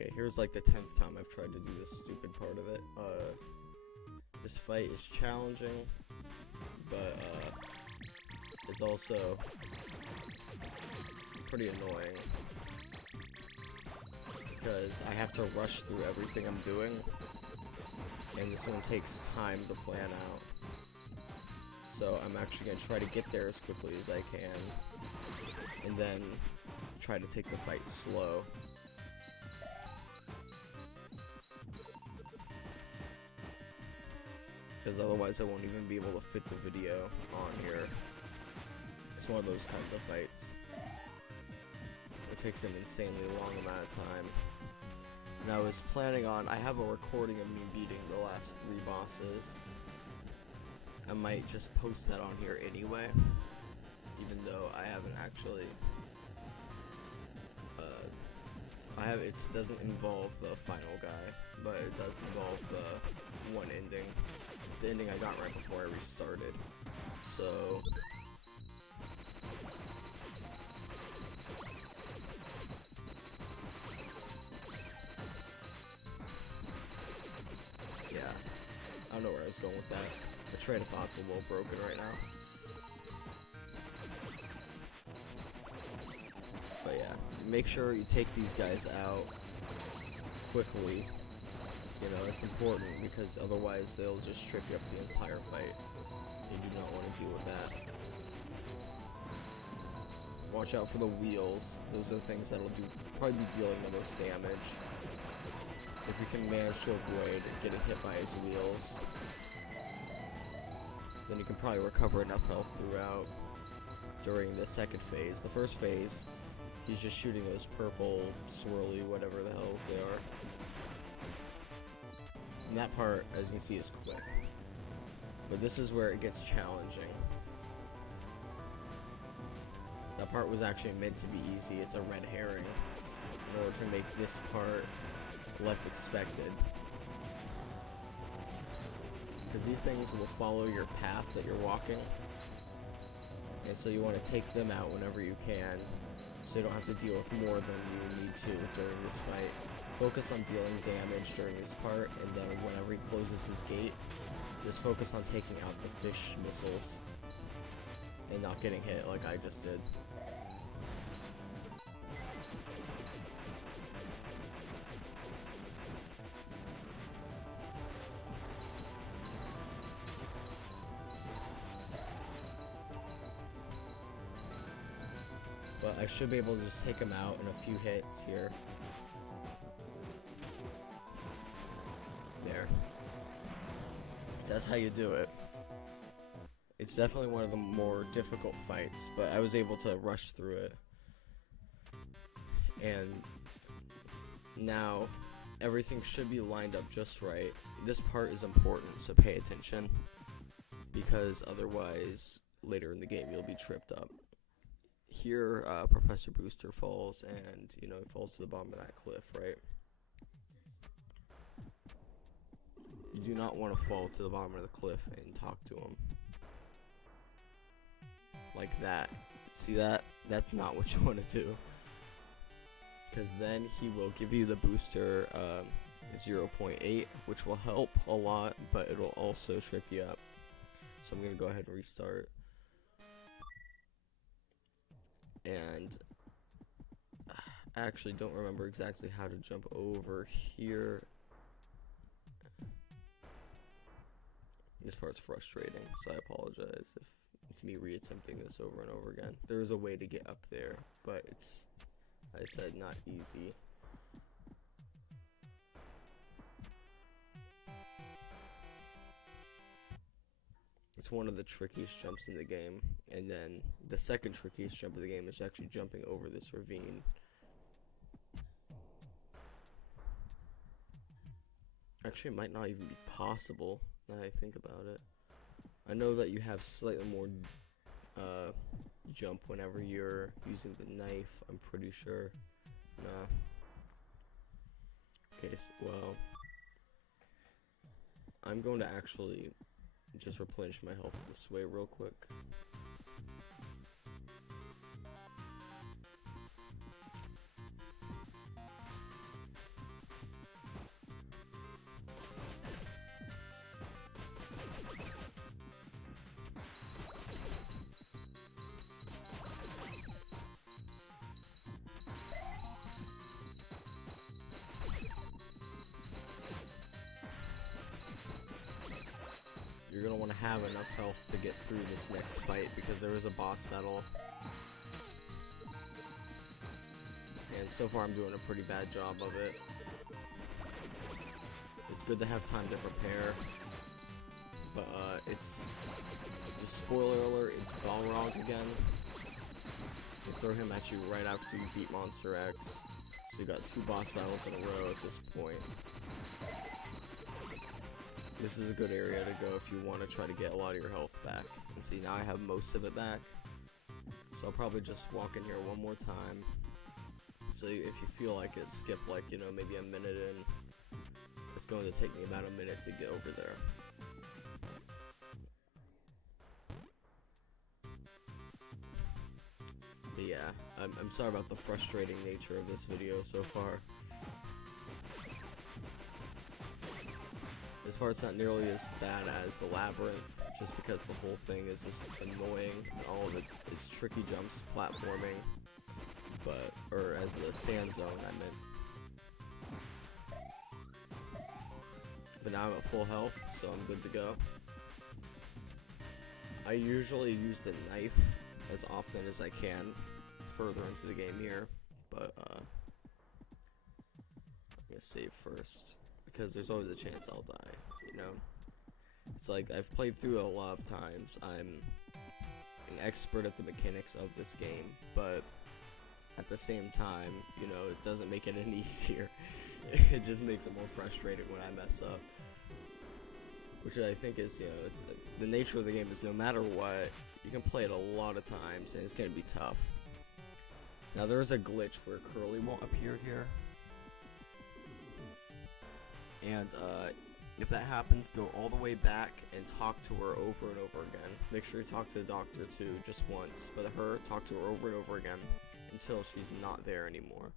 Okay, here's like the 10th time I've tried to do this stupid part of it. This fight is challenging, but it's also pretty annoying because I have to rush through everything I'm doing, and this one takes time to plan out. So I'm actually going to try to get there as quickly as I can, and then try to take the fight slow. Because otherwise I won't even be able to fit the video on here. It's one of those kinds of fights. It takes an insanely long amount of time. And I was planning on, I have a recording of me beating the last 3 bosses. I might just post that on here anyway, even though I haven't actually, it doesn't involve the final guy, but it does involve the one ending. It's the ending I got right before I restarted, so yeah, I don't know where I was going with that. My train of thought's a little broken right now. But yeah, make sure you take these guys out quickly. You know, it's important because otherwise they'll just trip you up the entire fight. You do not want to deal with that. Watch out for the wheels. Those are the things that'll probably be dealing the most damage. If you can manage to avoid getting hit by his wheels, then you can probably recover enough health throughout during the second phase. The first phase, he's just shooting those purple, swirly, whatever the hell they are. And that part, as you can see, is quick. But this is where it gets challenging. That part was actually meant to be easy. It's a red herring in order to make this part less expected. Because these things will follow your path that you're walking. And so you want to take them out whenever you can, so you don't have to deal with more than you need to during this fight. Focus on dealing damage during this part, and then whenever he closes his gate, just focus on taking out the fish missiles and not getting hit like I just did. But I should be able to just take him out in a few hits here. There. That's how you do it. It's definitely one of the more difficult fights, but I was able to rush through it. And now everything should be lined up just right. This part is important, so pay attention, because otherwise later in the game you'll be tripped up. Here, Professor Booster falls, and, you know, he falls to the bottom of that cliff, right? You do not want to fall to the bottom of the cliff and talk to him. Like that. See that? That's not what you want to do. Because then he will give you the booster 0.8, which will help a lot, but it'll also trip you up. So I'm going to go ahead and restart. And I actually don't remember exactly how to jump over here. This part's frustrating, so I apologize if it's me reattempting this over and over again. There is a way to get up there, but it's, like I said, not easy. It's one of the trickiest jumps in the game, and then the second trickiest jump of the game is actually jumping over this ravine. Actually, it might not even be possible now that I think about it. I know that you have slightly more jump whenever you're using the knife, I'm pretty sure. Nah. Okay, well, I'm going to actually just replenish my health this way real quick. you're going to want to have enough health to get through this next fight, because there is a boss battle. And so far I'm doing a pretty bad job of it. It's good to have time to prepare. But it's, just spoiler alert, it's Balrog again. They throw him at you right after you beat Monster X. So you got 2 boss battles in a row at this point. This is a good area to go if you want to try to get a lot of your health back. And see, now I have most of it back. So I'll probably just walk in here one more time. So if you feel like it, skip like, you know, maybe a minute in. It's going to take me about a minute to get over there. But yeah, I'm sorry about the frustrating nature of this video so far. This part's not nearly as bad as the labyrinth, just because the whole thing is just annoying. All of it is tricky jumps, platforming, or as the sand zone, I meant. But now I'm at full health, so I'm good to go. I usually use the knife as often as I can further into the game here, but I'm gonna save first, because there's always a chance I'll die, you know? It's like, I've played through it a lot of times. I'm an expert at the mechanics of this game, but at the same time, you know, it doesn't make it any easier. It just makes it more frustrating when I mess up. Which I think is, you know, it's the nature of the game is no matter what, you can play it a lot of times, and it's gonna be tough. Now there is a glitch where Curly won't appear here. And if that happens, go all the way back and talk to her over and over again. Make sure you talk to the doctor too, just once. But her, talk to her over and over again until she's not there anymore.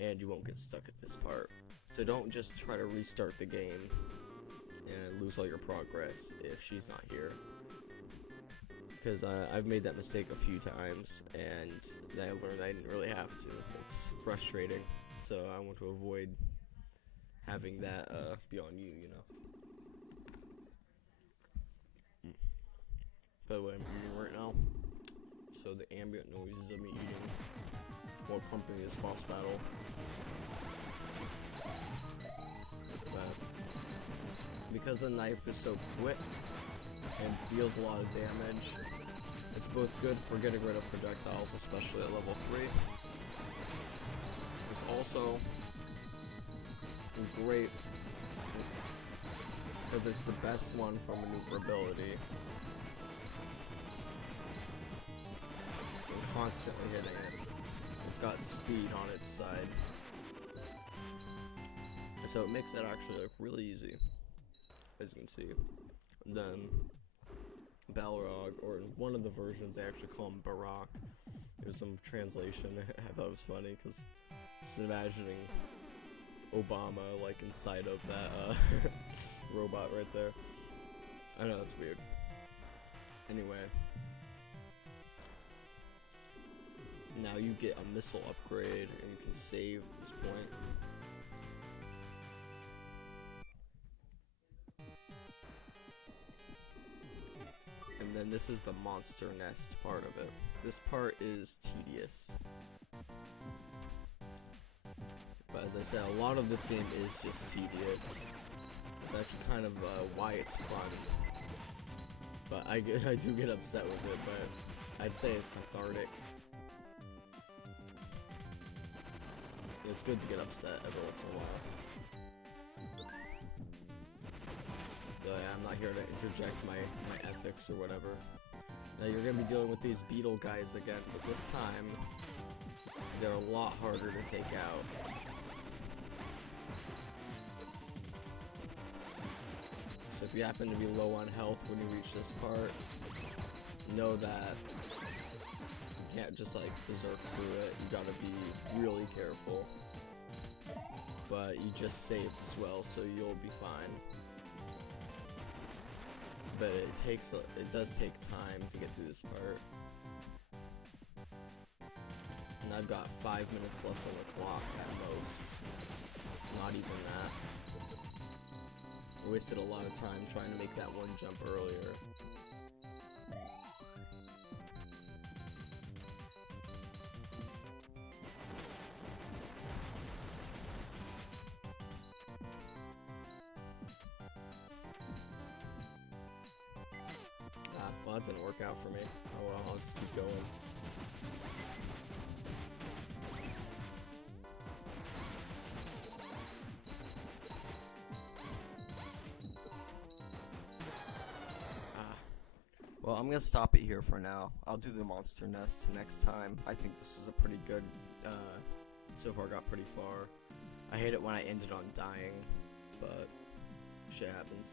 And you won't get stuck at this part. So don't just try to restart the game and lose all your progress if she's not here. Because I've made that mistake a few times, and then I learned I didn't really have to. It's frustrating, so I want to avoid having that be on you, you know. By the way, I'm eating right now, so the ambient noises of me eating will accompany this boss battle. But because the knife is so quick and deals a lot of damage, it's both good for getting rid of projectiles, especially at level 3. It's also great because it's the best one for maneuverability and constantly hitting it. It's got speed on its side, so it makes it actually look really easy, as you can see. And then Balrog, or in one of the versions they actually call him Barak. There's some translation. I thought it was funny because just imagining Obama like inside of that robot right there. I know, that's weird. Anyway, now you get a missile upgrade and you can save at this point. And then this is the monster nest part of it. This part is tedious. But as I said, a lot of this game is just tedious. It's actually kind of why it's fun. But I do get upset with it, but I'd say it's cathartic. It's good to get upset every once in a while. I'm not here to interject my ethics or whatever. Now you're going to be dealing with these beetle guys again, but this time they're a lot harder to take out. So if you happen to be low on health when you reach this part, know that you can't just like berserk through it. You gotta be really careful. But you just saved as well, so you'll be fine. But it does take time to get through this part. And I've got 5 minutes left on the clock at most. Not even that. Wasted a lot of time trying to make that one jump earlier. Well, that didn't work out for me. Oh well, I'll just keep going. Well, I'm gonna stop it here for now. I'll do the monster nest next time. I think this is a pretty good, so far got pretty far. I hate it when I ended on dying, but shit happens.